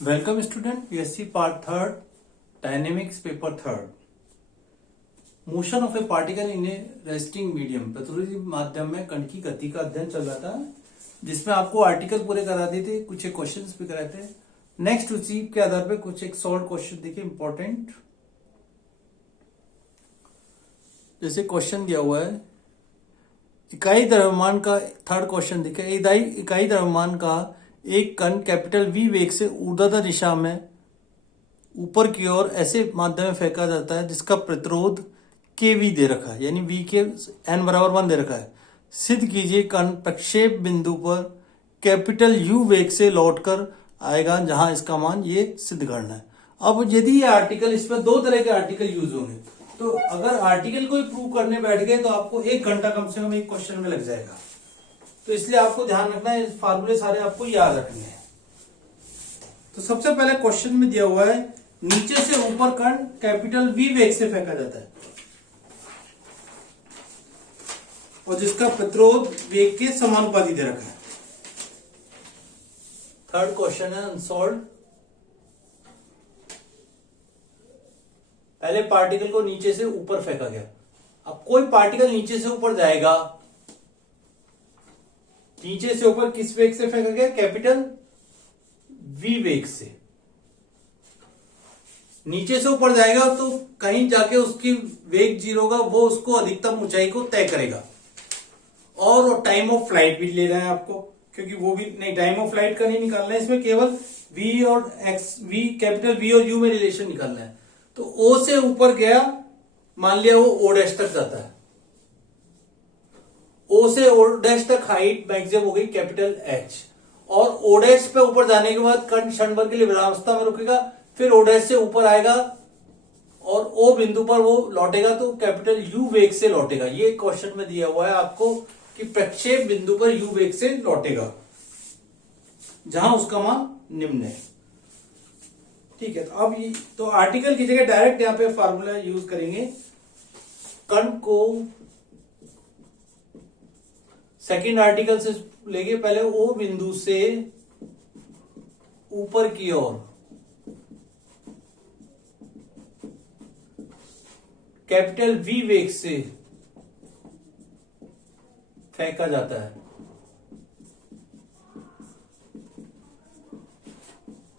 Welcome student, PSC part third, dynamics paper third. Motion of A particle in A resting medium, प्रतिरोधी माध्यम में कण की गति का अध्ययन चल रहा था, जिसमें आपको आर्टिकल पूरे करा दिए थे, कुछ एक क्वेश्चंस भी कराए थे। नेक्स्ट उसी के आधार पे कुछ एक सॉल्व क्वेश्चन देखिए इंपॉर्टेंट। जैसे क्वेश्चन दिया हुआ है, इकाई द्रव्यमान का थर्ड क्वेश्चन देखिए, इकाई द्रव्यमान का एक कण कैपिटल वी वेग से ऊर्ध्वाधर दिशा में ऊपर की ओर ऐसे माध्यम में फेंका जाता है जिसका प्रतिरोध के वी दे रखा है, यानी वी के n बराबर 1 दे रखा है। सिद्ध कीजिए कण प्रक्षेप बिंदु पर कैपिटल यू वेग से लौटकर आएगा जहां इसका मान ये सिद्ध करना है। अब यदि ये आर्टिकल, इसमें दो तरह के आर्टिकल यूज होंगे, तो अगर आर्टिकल को प्रूव करने बैठ गए तो आपको 1 घंटा कम से कम एक क्वेश्चन में लग जाएगा। तो इसलिए आपको ध्यान रखना है, फार्मूले सारे आपको याद रखने हैं। तो सबसे पहले क्वेश्चन में दिया हुआ है, नीचे से ऊपर कण कैपिटल वी वेग से फेंका जाता है और जिसका प्रतिरोध वेग के समानुपाती दे रखा है। थर्ड क्वेश्चन है अनसॉल्व्ड। पहले पार्टिकल को नीचे से ऊपर फेंका गया। अब कोई पार्टिकल नीचे से ऊपर जाएगा, नीचे से ऊपर किस वेग से फेंका गया? कैपिटल वी वेग से। नीचे से ऊपर जाएगा तो कहीं जाके उसकी वेग जीरो होगा, वो उसको अधिकतम ऊंचाई को तय करेगा। और टाइम ऑफ फ्लाइट भी लेना है आपको, क्योंकि वो भी नहीं, टाइम ऑफ फ्लाइट का नहीं निकालना है, इसमें केवल v और x, v कैपिटल v और u में रिलेशन निकालना है। तो o से ऊपर गया, मान लिया वो o डैश तक जाता है, o से o डैश तक हाइट मैक्सिमम हो गई कैपिटल h, और o डैश पे ऊपर जाने के बाद कण क्षण भर के लिए विरामावस्था में रुकेगा, फिर o डैश से ऊपर आएगा और o बिंदु पर वो लौटेगा तो कैपिटल u वेग से लौटेगा। ये क्वेश्चन में दिया हुआ है आपको कि प्रक्षेप बिंदु पर u वेग से लौटेगा जहां उसका मान निम्न है। ठीक है, तो अब ये तो आर्टिकल की जगह डायरेक्ट यहां पे फार्मूला यूज करेंगे। कण को सेकंड आर्टिकल से लेके पहले ओ बिंदु से ऊपर की ओर कैपिटल वी वेग से फेंका जाता है,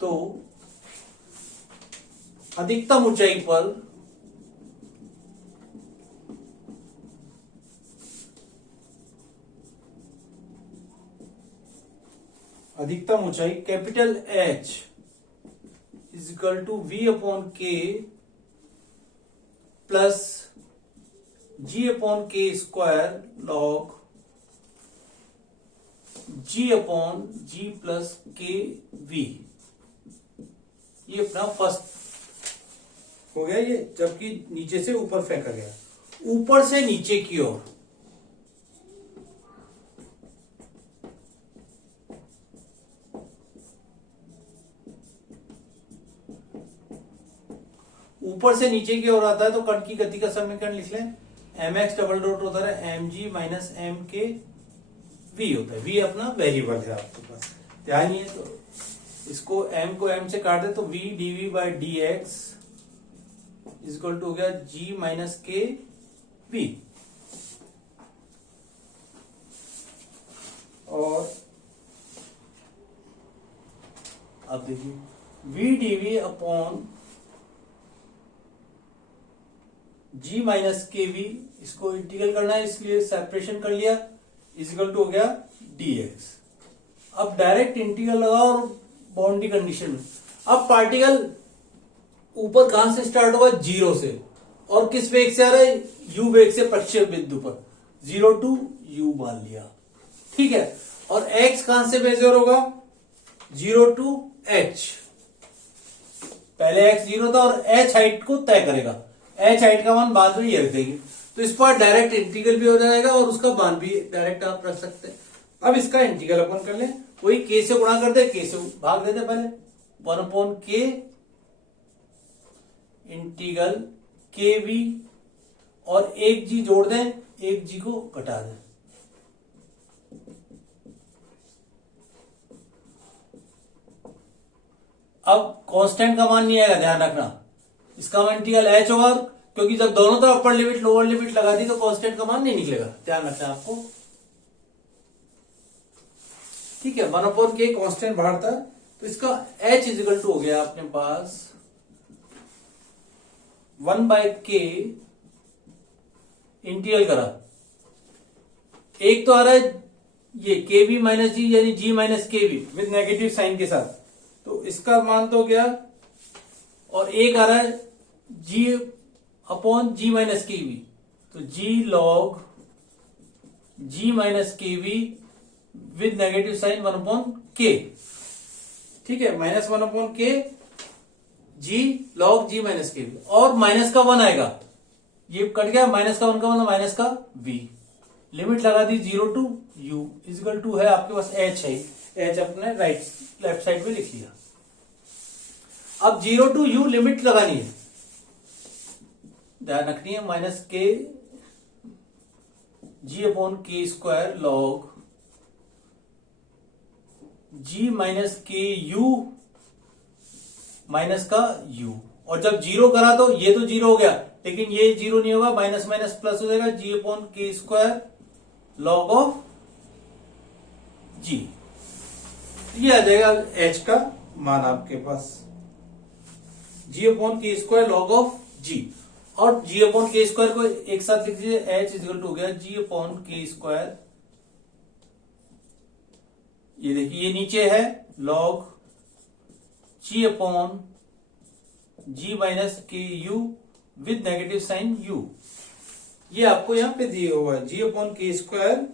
तो अधिकतम ऊंचाई पर अधिकतम ऊंचाई capital H is equal to V upon k plus G upon के square log G upon G plus के V। ये अपना फर्स्ट हो गया, ये जबकि नीचे से ऊपर फेंका गया। ऊपर से नीचे की ओर ऊपर से नीचे की ओर आता है तो कण की गति का समीकरण लिख लें, mx डबल डॉट होता है mg माइनस m के v होता है। v अपना वेरिएबल है आपके पास, ध्यान ये। तो इसको m को m से काट दे तो v dv by d x equal to हो गया g माइनस के v। और अब देखिए v dv upon g minus के वी, इसको इंटीग्रल करना है इसलिए सेपरेशन कर लिया, इजिकल टू हो गया dx। अब डायरेक्ट इंटीग्रल लगाओ और बाउंड्री कंडीशन में। अब पार्टिकल ऊपर कहां से स्टार्ट हुआ? जीरो से, और किस वेग से आ रहा है? u वेग से प्रक्षेप बिंदु पर, 0 टू u मान लिया। ठीक है, और x कहां से मेजर होगा? 0 टू h। पहले x 0 था और h हाइट को तय करेगा, h हाइट का मान बाद में ये रख देंगे, तो इस पर डायरेक्ट इंटीग्रल भी हो जाएगा और उसका मान भी डायरेक्ट आप रख सकते हैं। अब इसका इंटीग्रल अपन कर लें, वही k से गुणा कर दे, k से भाग देते पहले, 1 अपॉन k इंटीग्रल के वी, और एक जी जोड़ दें, एक जी को घटा दें। अब कांस्टेंट का मान नहीं आएगा, ध्यान रखना, इसका मान इंटीग्रल एच होगा, क्योंकि जब दोनों तरफ अपर लिमिट लोअर लिमिट लगा दी तो कांस्टेंट का मान नहीं निकलेगा, ध्यान रखना आपको। ठीक है, 1/k कांस्टेंट बाहर था, तो इसका h इजिकल टू हो गया अपने पास 1/k इंटीग्रल करा, एक तो आ रहा है ये kb माइनस जी यानी g minus kb with negative sign के साथ, तो इसका मान तो हो गया, और एक आ रहा है g upon g minus kb, तो g log g minus kb with negative sign 1/k। ठीक है, -1/k g log g minus kb, और माइनस का 1 आएगा, ये कट गया, माइनस का 1 का मतलब माइनस का v, लिमिट लगा दी 0 to u इजिकल टू है आपके पास h है, h अपने लेफ्ट साइड में लिख लिया। अब 0 to u लिमिट लगानी है, ध्यान रखनी है, माइनस के g अपॉन के square log g minus k u minus का u, और जब 0 करा तो ये तो 0 हो गया, लेकिन ये 0 नहीं होगा, माइनस माइनस प्लस हो जाएगा, g अपॉन के स्क्वायर लॉग ऑफ g, ये आ जाएगा h का मान आपके पास, g अपॉन के स्क्वायर लॉग ऑफ g, और g अपॉन के स्क्वायर को एक साथ लिख दीजिए, h इजिकल टू हो गया g अपॉन के स्क्वायर, ये देखिए ये नीचे है log g upon g minus k u with negative sign u, ये आपको यहां पे दिए हुआ है, g अपॉन के स्क्वायर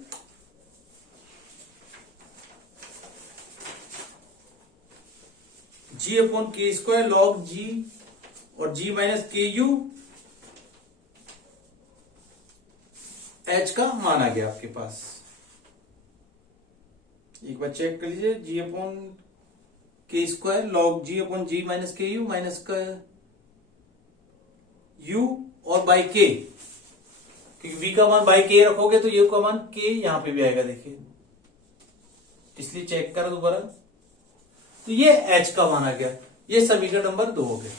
g अपॉन के स्क्वायर लॉग g और g minus k u, h का मान आ गया आपके पास, एक बार चेक कर लीजिए, g अपॉन के square log g upon g minus k u minus का u और बाई k, क्योंकि v का मान बाई k रखोगे तो u का मान k यहां पे भी आएगा, देखिए, इसलिए चेक करो दोबारा, तो ये h का मान आ गया, ये समीकरण नंबर 2 हो गया,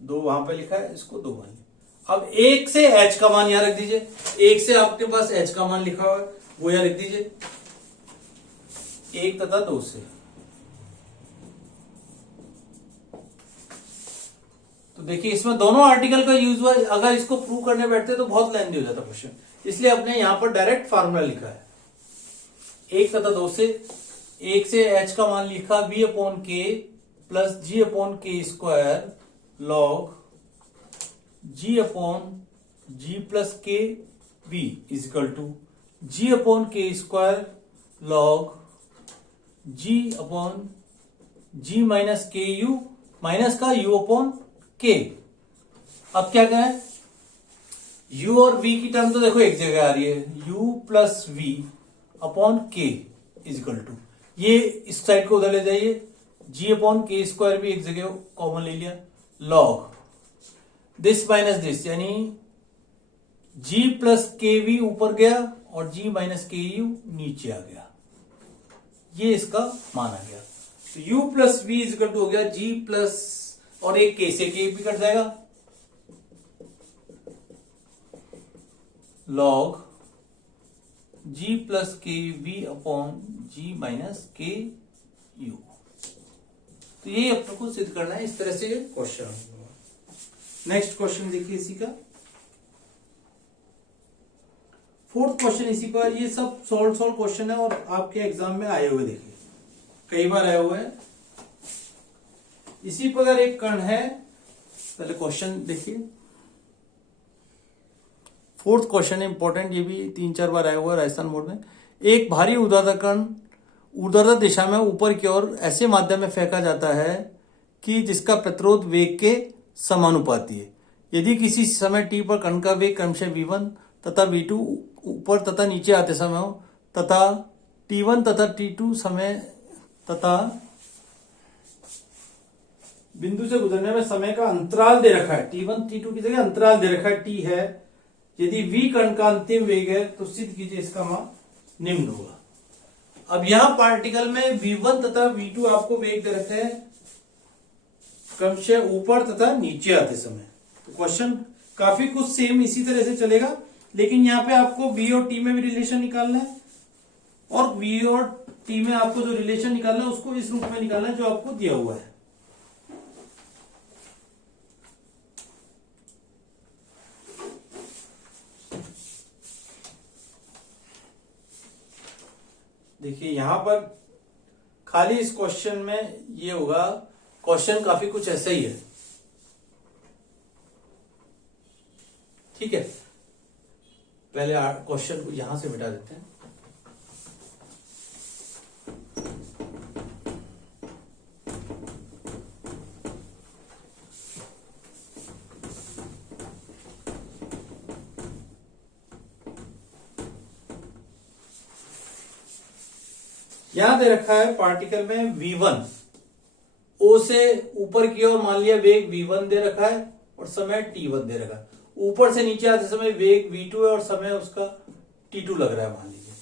2 वहां पे लिखा है, इसको 2 मान। अब 1 से h का मान यहां रख दीजिए, 1 से आपके पास h का मान लिखा हुआ है वो यहां रख दीजिए, 1 तथा 2 से, तो देखिए इसमें दोनों आर्टिकल का यूज हुआ, अगर इसको प्रूव करने बैठते तो बहुत लेंथी हो जाता क्वेश्चन, इसलिए अपने यहां पर डायरेक्ट फार्मूला लिखा है, 1 तथा 2 से, 1 से h का मान लिखा v upon k plus g upon के square log g upon g plus के v is equal to g upon के square log g upon g minus K U minus का u अपॉन k। अब क्या कहें, u और v की term तो देखो एक जगह आ रही है, u plus v upon k equal to, ये इस साइड को उधर ले जाइए, g अपॉन के स्क्वायर भी एक जगह कॉमन ले लिया, लॉग दिस माइनस दिस, यानी g प्लस के वी ऊपर गया और g माइनस के यू नीचे आ गया, ये इसका मान आ गया, तो u plus v equal to हो गया g प्लस, और एक k से k भी कट जाएगा, लॉग g प्लस के we upon g minus K you, तो यही अपने को सिद्ध करना है, इस तरह से क्वेश्चन। नेक्स्ट क्वेश्चन देखिए इसी का, 4th क्वेश्चन इसी पर, ये सब सॉल्व क्वेश्चन है और आपके एग्जाम में आए हुए, देखिए कई बार आए हुए हैं। इसी प्रकार एक कण है, पहले क्वेश्चन देखिए, 4th क्वेश्चन इंपॉर्टेंट, ये भी 3-4 बार आया हुआ है राजस्थान बोर्ड में। एक भारी ऊर्ध्वाधर कण ऊर्ध्वाधर दिशा में ऊपर की ओर ऐसे माध्यम में फेंका जाता है कि जिसका प्रतिरोध वेग के समानुपाती है। यदि किसी समय t पर कण का वेग क्रमशः v1 तथा v2 ऊपर तथा नीचे आते समय हो, तथा t1 तथा t2 समय तथा बिंदु से गुजरने में समय का अंतराल दे रखा है, t1 t2 की जगह अंतराल दे रखा है t है, यदि v कण का अंतिम वेग है तो सिद्ध कीजिए इसका मान निम्न होगा। अब यहां पार्टिकल में v1 तथा v2 आपको वेग दे रखे हैं, क्रमशः ऊपर तथा नीचे आते समय। तो क्वेश्चन काफी कुछ सेम इसी तरह से चलेगा, लेकिन यहाँ पे आपको बी और टी में भी रिलेशन निकालना है, और बी और टी में आपको जो रिलेशन निकालना है उसको इस रूप में निकालना है जो आपको दिया हुआ है। देखिए यहां पर खाली इस क्वेश्चन में ये होगा, क्वेश्चन काफी कुछ ऐसा ही है, ठीक है। पहले क्वेश्चन को यहां से मिटा देते हैं। यहां दे रखा है पार्टिकल में v1, ओ से ऊपर की ओर मान लिया वेग v1 दे रखा है और समय t1 दे रखा है। ऊपर से नीचे आते समय वेग v2 है और समय उसका t2 लग रहा है मान लीजिए।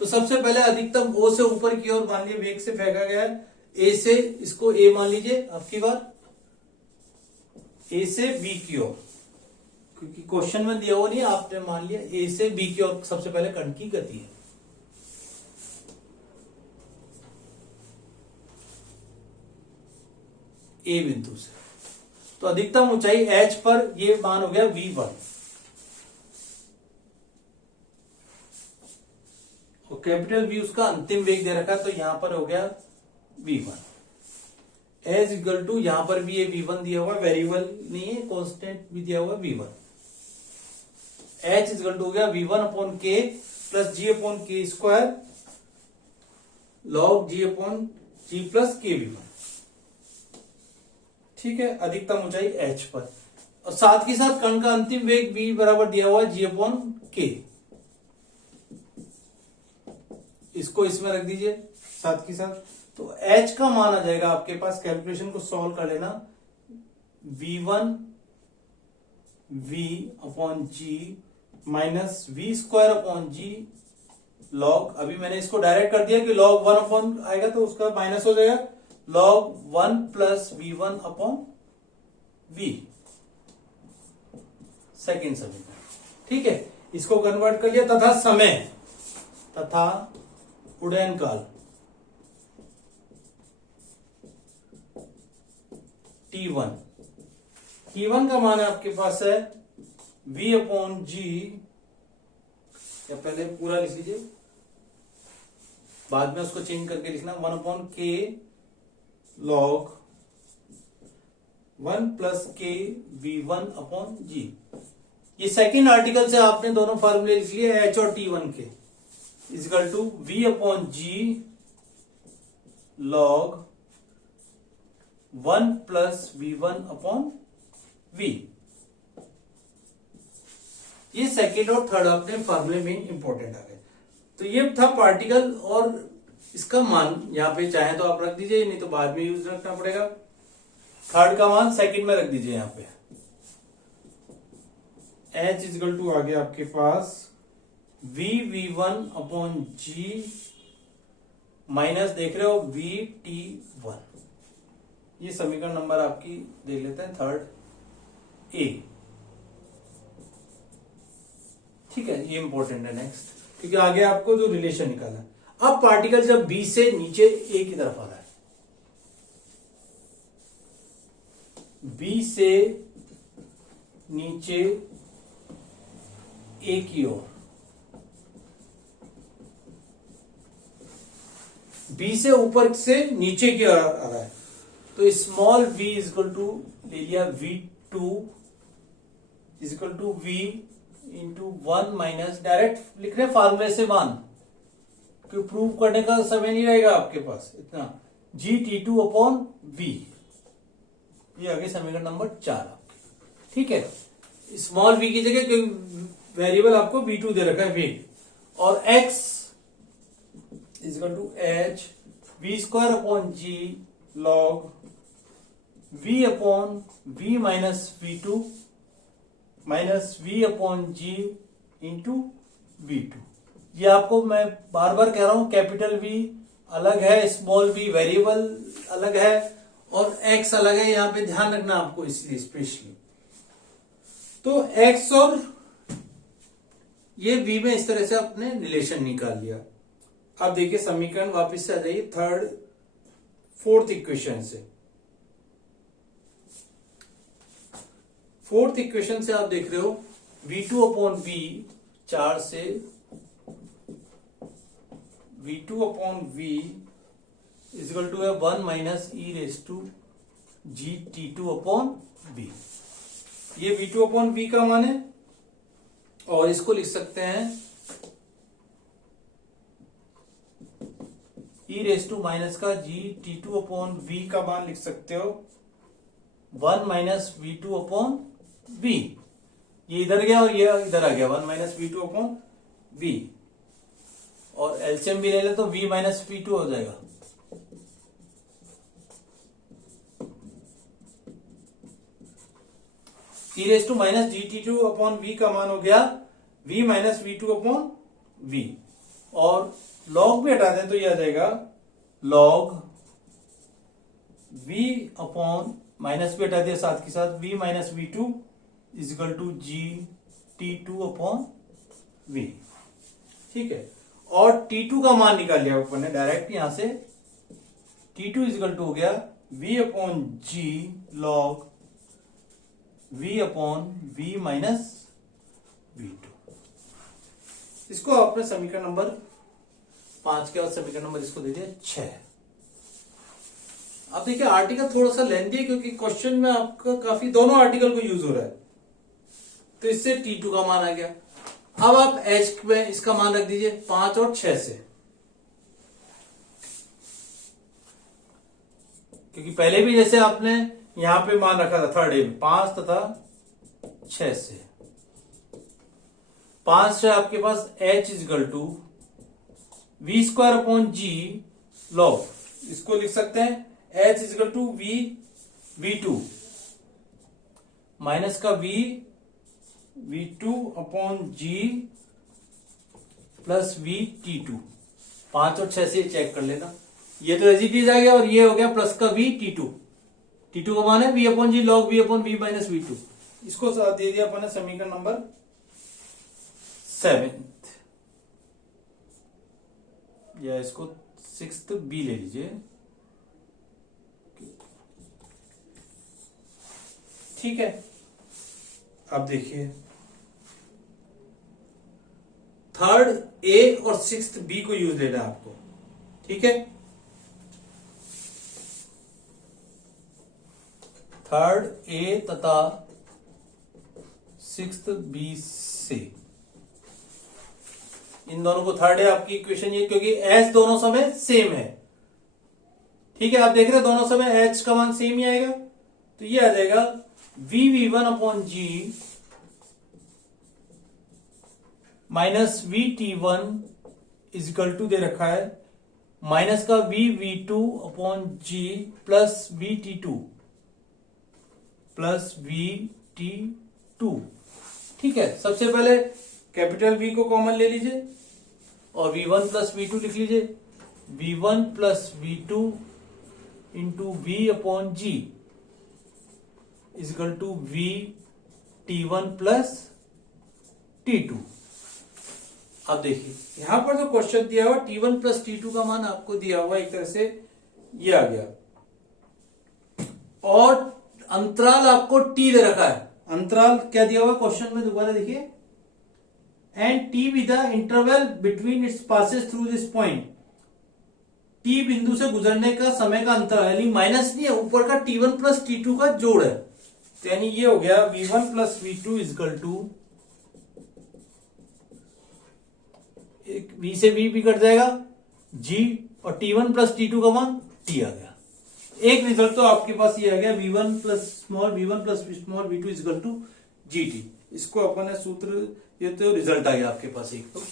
तो सबसे पहले अधिकतम ओ से ऊपर की ओर मान लीजिए वेग से फेंका गया है ए से, इसको ए मान लीजिए आपकी बार, ए से बी की ओर, क्योंकि क्वेश्चन में दिया हुआ नहीं, आपने मान लिया ए से बी की ओर सबसे पहले कण की गति है। ए बिंदु से, तो अधिकतम ऊंचाई h पर ये मान हो गया v1, और कैपिटल V उसका अंतिम वेग दे रखा है, तो यहां पर हो गया v1 एज इक्वल टू, यहां पर भी ये v1 दिया हुआ, वेरिएबल नहीं है, कांस्टेंट भी दिया हुआ v1, h इक्वल टू हो गया v1 upon k plus g upon k square log g upon g plus k v1, ठीक है। अधिकतम ऊंचाई h पर, और साथ ही साथ कण का अंतिम वेग v बराबर दिया हुआ g अपॉन k, इसको इसमें रख दीजिए साथ ही साथ। तो h का मान आ जाएगा आपके पास, कैलकुलेशन को सॉल्व कर लेना, v1 v upon g minus v square upon g log, अभी मैंने इसको डायरेक्ट कर दिया कि लॉग 1 अपॉन आएगा तो उसका माइनस हो जाएगा, log 1 plus v1 upon v, second समीकरण, ठीक है। इसको कन्वर्ट कर लिया, तथा समय तथा उड़ान काल t1, t1 का मान आपके पास है v अपॉन g, या पहले पूरा लिख लीजिए, बाद में उसको चेंज करके लिखना 1 upon k log 1 plus k v1 upon g। ये सेकेंड आर्टिकल से आपने दोनों फार्मूले लिख लिए, h और t1 के, equal to v upon g log 1 plus v1 upon v। ये सेकेंड और थर्ड अपने फार्मूले में इंपॉर्टेंट आ गए। तो ये था पार्टिकल, और इसका मान यहाँ पे चाहे तो आप रख दीजिए, नहीं तो बाद में यूज रखना पड़ेगा। थर्ड का मान सेकंड में रख दीजिए यहाँ पे, h इक्वल टू आ गया आपके पास v1 अपॉन g माइनस देख रहे हो v t1। ये समीकरण नंबर आपकी देख लेते हैं, थर्ड ए, ठीक है। ये इंपॉर्टेंट है नेक्स्ट, क्योंकि आगे आपको जो रिलेशन निकालना है। अब पार्टिकल जब बी से नीचे ए की तरफ आ रहा है, बी से नीचे ए की ओर, बी से ऊपर से नीचे की ओर आ रहा है, तो स्मॉल v इक्वल टू ले लिया v2 equal to v into 1 minus, direct लिख रहे फार्मूले से मान, क्योंकि प्रूव करने का समय नहीं रहेगा आपके पास इतना, g_t2 अपॉन v। ये आगे समीकरण नंबर 4 आपके, ठीक है। स्मॉल v की जगह क्योंकि वेरिएबल आपको v2 दे रखा है वेग, और x equal to h v square upon g log v upon v minus v2 minus v upon g into v2। ये आपको मैं बार बार कह रहा हूं, कैपिटल V अलग है, स्मॉल v वेरिएबल अलग है, और x अलग है, यहां पे ध्यान रखना आपको इसलिए स्पेशली। तो x और ये v में इस तरह से आपने रिलेशन निकाल लिया। अब देखिए समीकरण वापस से आ जाइए फोर्थ इक्वेशन से। फोर्थ इक्वेशन से आप देख रहे हो v2 अपॉन v 4 से v2 upon v equal to है 1 minus e raise to g t2 upon v। ये v2 अपॉन v का मान है और इसको लिख सकते हैं ई रेस टू माइनस का जी t2 अपॉन v का मान लिख सकते हो 1 माइनस v2 अपॉन v। ये इधर गया और ये इधर आ गया 1 माइनस v2 अपॉन v, और एलसीएम भी ले ले तो v माइनस v2 हो जाएगा। E raise to minus G T two upon V का मान हो गया v minus v2 upon v, और लॉग भी हटा दें तो ये आ जाएगा लॉग v अपॉन माइनस भी हटा दिया साथ के साथ v minus v2 equal to g t2 upon v। ठीक है, और t2 का मान निकाल लिया ऊपर ने डायरेक्ट यहां से, t2 इजिकल टू हो गया v अपॉन जी log v upon v minus v2। इसको आपने समीकरण नंबर 5 के बाद समीकरण नंबर इसको दे दिया 6। अब देखिए आर्टिकल थोड़ा सा लेंथी है क्योंकि क्वेश्चन में आपका काफी दोनों आर्टिकल को यूज हो रहा है, तो इससे t2 का मान आ गया। अब आप h में इसका मान रख दीजिए 5 और 6 से, क्योंकि पहले भी जैसे आपने यहां पे मान रखा था थर्ड ए में 5 तथा 6 से। 5 से आपके पास h equal to v square upon ji log, इसको लिख सकते हैं h equal to v2 minus का v2 अपॉन जी प्लस v t2। 5 और 6 से चेक कर लेना, ये तो एज इट इज आ गया और ये हो गया प्लस का t2 का मान है v अपॉन जी log v upon v minus v2। इसको दे दिया अपन ने समीकरण नंबर 7, या इसको 6th बी ले लीजिए। ठीक है, अब देखिए थर्ड ए और 6th बी को यूज लेना है आपको। ठीक है, थर्ड ए तथा 6th बी से, इन दोनों को थर्ड है आपकी इक्वेशन ये, क्योंकि एच दोनों समय सेम है। ठीक है, आप देख रहे हैं दोनों समय एच का मान सेम ही आएगा, तो ये आ जाएगा v1 upon G minus v1 is equal to दे रखा है माइनस का v2 अपॉन जी प्लस v2 प्लस v2। ठीक है, सबसे पहले कैपिटल V को कॉमन ले लीजिए और v1 प्लस v2 लिख लीजिए। v1 plus v2 into v upon g equal to v1 plus t2। अब देखिए यहां पर जो क्वेश्चन दिया हुआ t1 प्लस t2 का मान आपको दिया हुआ एक तरह से ये आ गया, और अंतराल आपको t दे रखा है। अंतराल क्या दिया हुआ क्वेश्चन में, दोबारा देखिए, and t with the interval between its passes through this point. t बिंदु से गुजरने का समय का अंतर, यानी माइनस नहीं है, ऊपर का t1 प्लस t2 का जोड़ है, तो यानी ये हो गया v1 plus v2 equal to, v से v भी कट जाएगा g, और t1 प्लस t2 का मान t आ गया। एक रिजल्ट तो आपके पास ये आ गया v1 plus small v2 equal to gt। इसको अपन ने सूत्र, ये तो रिजल्ट आ गया आपके पास एक। तो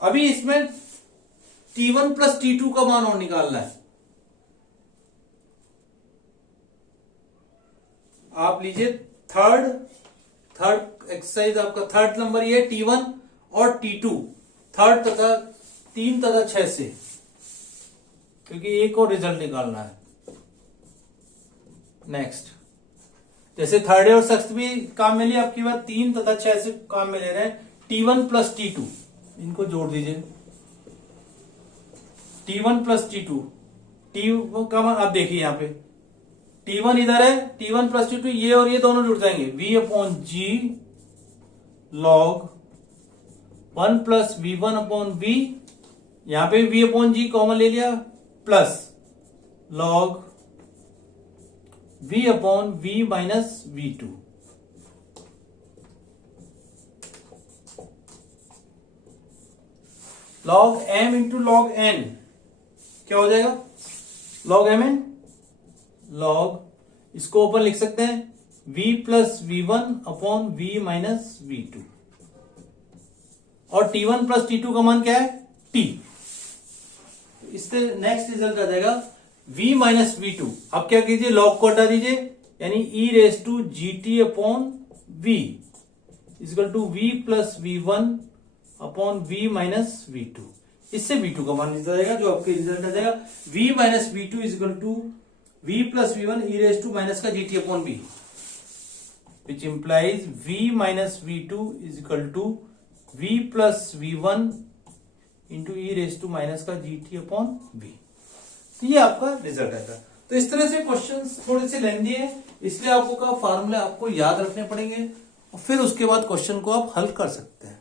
अभी इसमें t1 प्लस t2 का मान और निकालना है। आप लीजिए थर्ड एक्सरसाइज, आपका थर्ड नंबर ये t1 और t2 थर्ड तथा 3 तथा 6 से। क्योंकि एक और रिजल्ट निकालना है। नेक्स्ट, जैसे थर्ड और सिक्स्थ भी काम में लिए, आपकी बात 3 तथा 6 से काम में ले रहे हैं। T1 प्लस T2, इनको जोड़ दीजिए। T1 प्लस T2, टी का मान आप देखिए यहाँ पे T1 इधर है, T1 प्लस T2, ये और ये दोनों जुड़ जाएंगे। V अपॉन जी log 1 plus V1 upon V, यहां पे V अपॉन जी कॉमन ले लिया, plus log V upon V minus V2। Log M into log N क्या हो जाएगा? लॉग एम एन, लॉग इसको ओपन लिख सकते हैं V plus V1 upon V minus V2। और T1 प्लस T2 का मान क्या है? T। इससे नेक्स्ट रिजल्ट आ जाएगा V माइनस V2। अब क्या कीजिए, लॉग को हटा दीजिए, यानी e raise to g t upon V equal to V plus V1 upon V minus V2। इससे V2 का मान निकल जाएगा, जो आपके रिजल्ट आ जाएगा V minus V2 equal to V plus V1 e raise to minus का GT upon V, which implies V minus V2 equal to V plus V1 into e raise to minus का GT upon V। तो ये आपका result आएगा। तो इस तरह से क्वेश्चंस थोड़े से लेंदी है, इसलिए आपको का फार्मूला आपको याद रखने पड़ेंगे और फिर उसके बाद क्वेश्चन को आप हल कर सकते हैं।